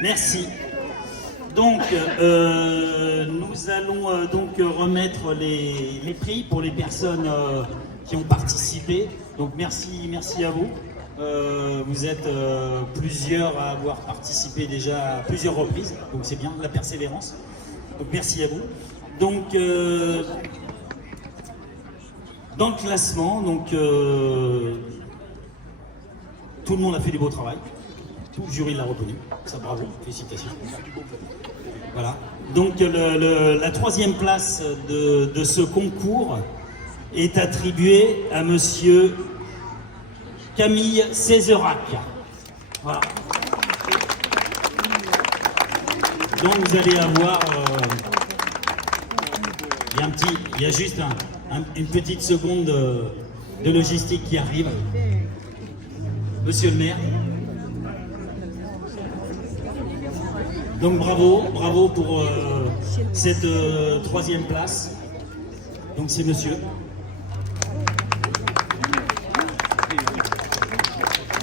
Merci. Donc, nous allons donc remettre les prix pour les personnes qui ont participé. Donc, merci à vous. Vous êtes plusieurs à avoir participé déjà à plusieurs reprises. Donc, c'est bien, la persévérance. Donc, merci à vous. Donc, dans le classement, donc, tout le monde a fait du beau travail. Tout le jury l'a reconnu. Ça, bravo, félicitations. Voilà. Donc la troisième place de ce concours est attribuée à monsieur Camille Césarac. Voilà. Donc vous allez avoir il y a juste une petite seconde de logistique qui arrive. Monsieur le maire. Donc bravo pour cette troisième place. Donc c'est monsieur.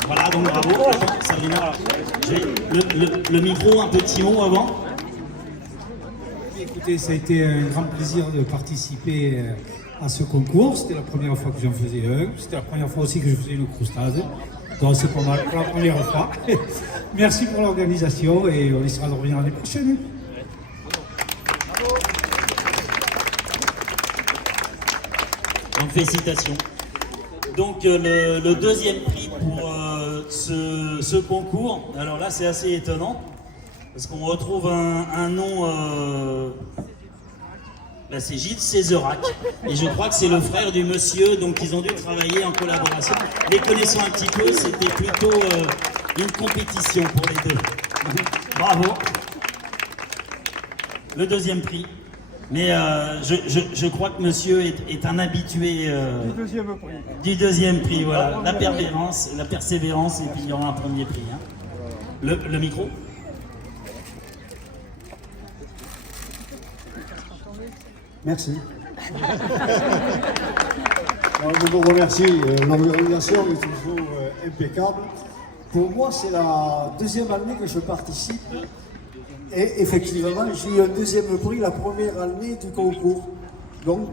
Voilà, donc bravo. Sabrina, le micro, un petit mot avant. Écoutez, ça a été un grand plaisir de participer à ce concours. C'était la première fois que j'en faisais un. C'était la première fois aussi que je faisais une croustade. Donc c'est pas mal pour la première fois. Merci pour l'organisation et on essaiera de revenir l'année prochaine. Donc félicitations. Donc le deuxième prix pour ce concours, alors là c'est assez étonnant parce qu'on retrouve un nom, là c'est Gilles Césarac et je crois que c'est le frère du monsieur, donc ils ont dû travailler en collaboration. Les connaissant un petit peu, c'était plutôt une compétition pour les deux. Bravo. Le deuxième prix. Mais je crois que monsieur est un habitué du deuxième prix. Voilà. La persévérance, et puis il y aura un premier prix. Hein. Le micro. Merci. Alors, je vous remercie. L'organisation est toujours impeccable. Pour moi, c'est la deuxième année que je participe. Et effectivement, j'ai eu un deuxième prix la première année du concours. Donc,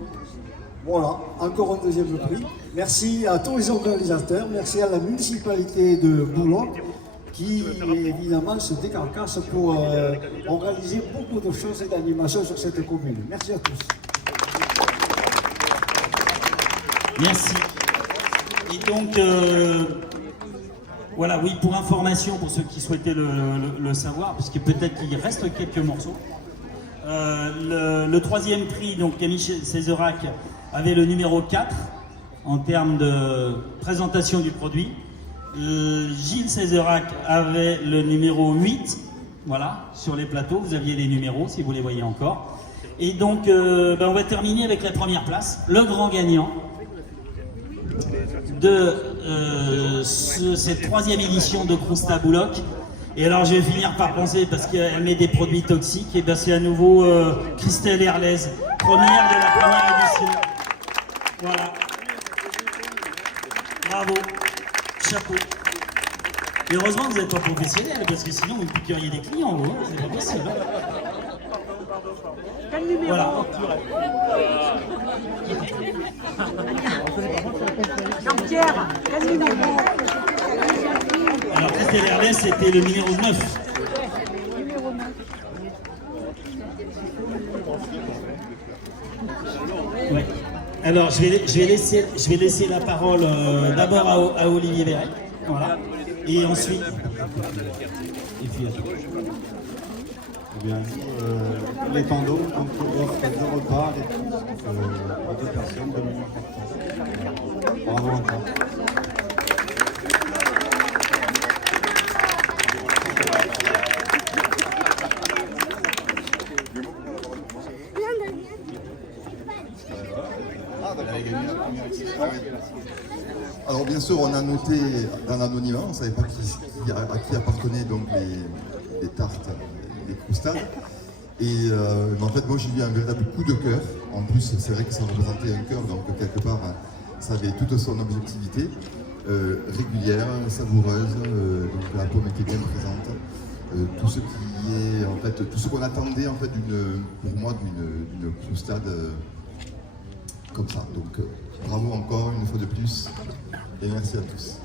voilà, encore un deuxième prix. Merci à tous les organisateurs, merci à la municipalité de Boulogne qui, évidemment, se décarcasse pour organiser beaucoup de choses et d'animations sur cette commune. Merci à tous. Merci. Et donc, voilà, oui, pour information, pour ceux qui souhaitaient le savoir, puisque peut-être qu'il reste quelques morceaux. Le troisième prix, donc Camille Césarac, avait le numéro 4 en termes de présentation du produit. Gilles Césarac avait le numéro 8, voilà, sur les plateaux, vous aviez les numéros si vous les voyez encore. Et donc, on va terminer avec la première place, le grand gagnant de cette troisième édition de Crousta Bouloc. Et alors je vais finir par penser, parce qu'elle met des produits toxiques, et bien c'est à nouveau Christelle Herlez, première de la première édition. Voilà. Bravo. Chapeau. Et heureusement que vous n'êtes pas professionnel, parce que sinon vous piqueriez des clients, vous, c'est pas possible. Quel numéro? Voilà. Jean-Pierre, quel numéro? Alors Christelle Herlez, c'était le numéro 9. Ouais. Alors je vais laisser la parole d'abord à Olivier Verret, voilà, et ensuite. Et puis Eh bien, les tandos, donc offre 2 repas à 2 personnes, 2 menus partant. Bravo encore. Alors bien sûr, on a noté dans l'anonymat, on ne savait pas à qui appartenaient donc les tartes, les croustades. Et en fait, moi j'ai eu un véritable coup de cœur. En plus, c'est vrai que ça représentait un cœur, donc quelque part, ça avait toute son objectivité. Régulière, savoureuse, donc la pomme était bien présente. tout ce qui est en fait tout ce qu'on attendait en fait pour moi d'une croustade comme ça. Donc bravo encore une fois de plus et merci à tous.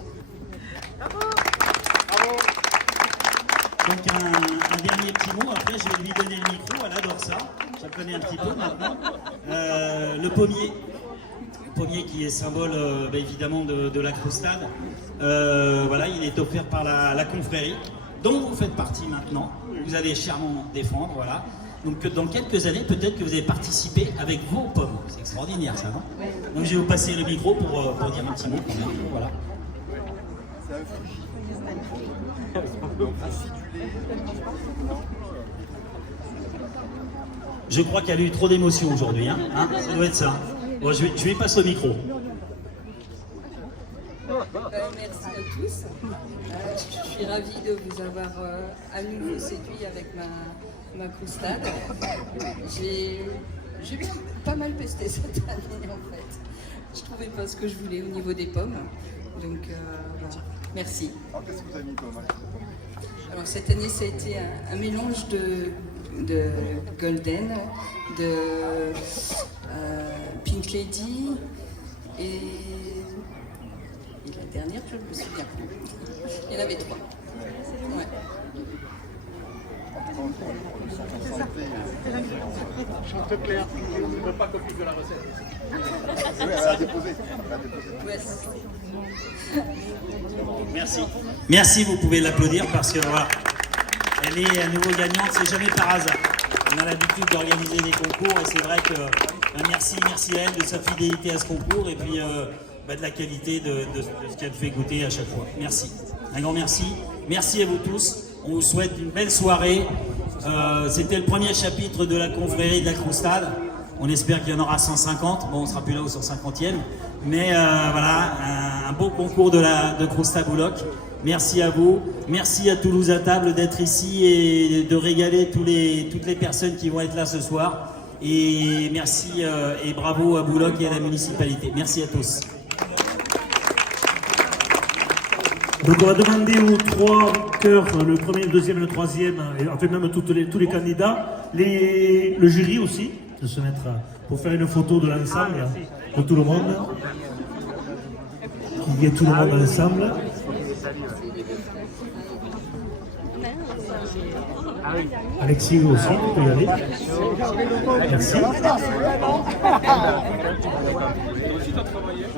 Donc un dernier petit mot, après je vais lui donner le micro, elle adore ça, je la connais un petit peu maintenant. Le pommier qui est symbole évidemment de la croustade, voilà, il est offert par la confrérie, dont vous faites partie maintenant, vous allez chèrement défendre, voilà. Donc dans quelques années, peut-être que vous allez participer avec vos pommes, c'est extraordinaire ça, non? Donc je vais vous passer le micro pour dire un petit mot quand même, voilà. Je crois qu'il y a eu trop d'émotions aujourd'hui, hein, ça doit être ça. Bon, je lui passe le micro. Merci à tous. Je suis ravie de vous avoir à nouveau séduit avec ma croustade. J'ai pas mal pesté cette année en fait. Je trouvais pas ce que je voulais au niveau des pommes. Donc voilà. Merci. Alors qu'est-ce que vous avez mis comme Alors cette année ça a été un mélange de Golden, de Pink Lady et la dernière, je me souviens plus. Il y en avait 3. Ouais. Chante clair, on ne peut pas copier que la recette. Oui, elle a déposé. Ouais. Merci. Merci, vous pouvez l'applaudir parce que voilà, elle est à nouveau gagnante, c'est jamais par hasard. On a l'habitude d'organiser des concours et c'est vrai que merci à elle de sa fidélité à ce concours et puis de la qualité de ce qu'elle fait goûter à chaque fois. Merci. Un grand merci. Merci à vous tous. On vous souhaite une belle soirée. C'était le premier chapitre de la confrérie de la croustade. On espère qu'il y en aura 150. Bon, on sera plus là au 150e. Mais voilà, un beau concours de Crousta Bouloc. Merci à vous. Merci à Toulouse à table d'être ici et de régaler toutes les personnes qui vont être là ce soir. Et merci et bravo à Bouloc et à la municipalité. Merci à tous. Donc on va demander aux 3 chœurs, le premier, le deuxième et le troisième, et en fait même tous les candidats, le jury aussi, de se mettre pour faire une photo de l'ensemble, de tout le monde. Qu'il y ait tout le monde ensemble. Alexis aussi, tu peux y aller. Merci.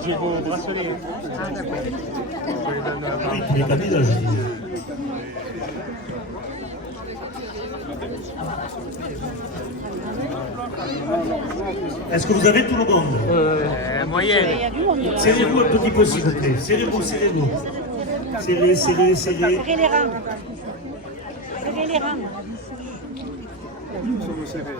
J'ai vos bracelets. Oui, tous les candidats, je dis. Est-ce que vous avez tout le monde? Moyenne. Serrez-vous un petit peu s'il vous plaît. Serrez-vous. Serrez. Serrez les rangs. Serrez les rangs. Nous sommes serrés.